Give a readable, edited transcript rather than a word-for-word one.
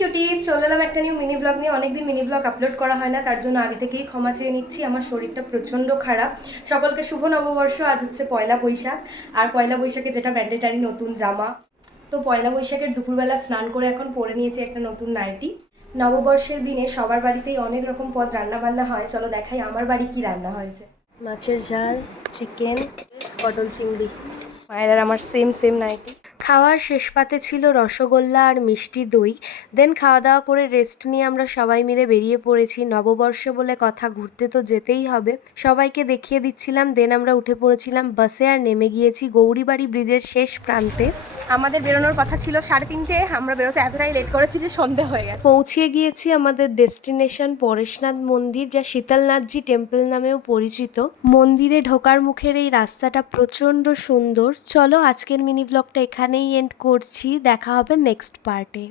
Cuties, চলে এলাম একটা নিউ মিনি ব্লগ নিয়ে। অনেকদিন মিনি ব্লগ আপলোড করা হয় না, তার জন্য আগে থেকেই ক্ষমা চেয়ে নিচ্ছি। আমার শরীরটা প্রচণ্ড খারাপ। সকলকে শুভ নববর্ষ। আজ হচ্ছে পয়লা বৈশাখ, আর পয়লা বৈশাখে যেটা ম্যান্ডেটারি নতুন জামা। তো পয়লা বৈশাখের দুপুরবেলা স্নান করে এখন পরে নিয়েছি একটা নতুন নাইটি। নববর্ষের দিনে সবার বাড়িতেই অনেক রকম পদ রান্নাবান্না হয়। চলো দেখাই আমার বাড়ি কি রান্না হয়েছে। মাছের ঝাল, চিকেন, পটল চিংড়ি। মায়ের আর আমার সেম সেম নাইটি। খাওয়ার শেষ পাতে ছিল রসগোল্লা আর মিষ্টি দই। দেন খাওয়া দাওয়া করে রেস্ট নিয়ে আমরা সবাই মিলে বেরিয়ে পড়েছি। নববর্ষ বলে কথা, ঘুরতে তো যেতেই হবে। সবাইকে দেখিয়ে দিচ্ছিলাম। দেন আমরা উঠে পড়েছিলাম বাসে আর নেমে গিয়েছি গৌরীবাড়ি ব্রিজের শেষ প্রান্তে। আমাদের বেরোনোর কথা ছিল 3:30, আমরা বেরোতে এতটাই লেট করেছি যে সন্ধে হয়ে গেছে। পৌঁছিয়ে গিয়েছি আমাদের ডেস্টিনেশন পরেশনাথ মন্দির, যা শীতলনাথজি টেম্পল নামেও পরিচিত। মন্দিরে ঢোকার মুখের এই রাস্তাটা প্রচণ্ড সুন্দর। চলো আজকের মিনি ব্লগটা এখানেই এন্ড করছি, দেখা হবে নেক্সট পার্টে।